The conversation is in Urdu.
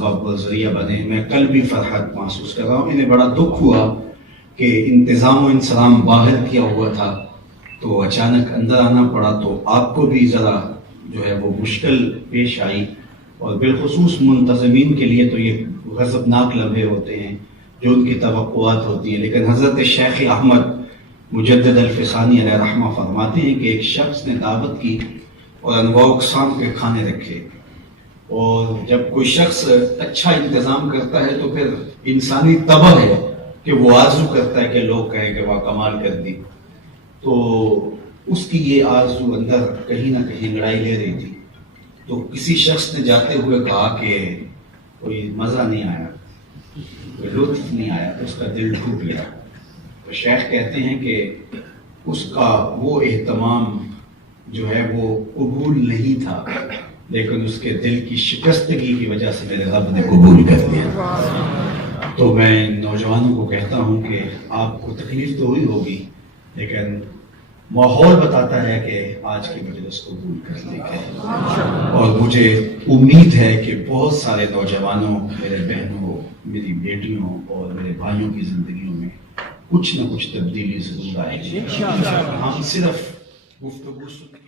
سبب ذریعہ بنے. میں کل بھی فرحت محسوس کر رہا ہوں. انہیں بڑا دکھ ہوا کہ انتظام و انسلام باہر کیا ہوا تھا تو اچانک اندر آنا پڑا, تو آپ کو بھی ذرا جو ہے وہ مشکل پیش آئی, اور بالخصوص منتظمین کے لیے تو یہ غضبناک لمحے ہوتے ہیں جو ان کی توقعات ہوتی ہیں. لیکن حضرت شیخ احمد مجدد الفسانی علیہ رحمہ فرماتے ہیں کہ ایک شخص نے دعوت کی اور انواع اقسام کے کھانے رکھے, اور جب کوئی شخص اچھا انتظام کرتا ہے تو پھر انسانی طبع ہے کہ وہ آرزو کرتا ہے کہ لوگ کہیں کہ واہ کمال کر دی. تو اس کی یہ آرزو اندر کہیں نہ کہیں لڑائی لے رہی تھی. تو کسی شخص نے جاتے ہوئے کہا کہ کوئی مزہ نہیں آیا, کوئی لطف نہیں آیا, تو اس کا دل ٹوٹ گیا. تو شیخ کہتے ہیں کہ اس کا وہ اہتمام جو ہے وہ قبول نہیں تھا, لیکن اس کے دل کی شکستگی کی وجہ سے میرے رب نے قبول کر دیا. تو میں نوجوانوں کو کہتا ہوں کہ آپ کو تکلیف تو ہوئی ہوگی, لیکن ماحول بتاتا ہے کہ آج کی مجلس قبول کرنے کا, اور مجھے امید ہے کہ بہت سارے نوجوانوں, میرے بہنوں, میری بیٹیوں اور میرے بھائیوں کی زندگیوں میں کچھ نہ کچھ تبدیلی ضرور آئے گی. ہم صرف گفتگو سنیں.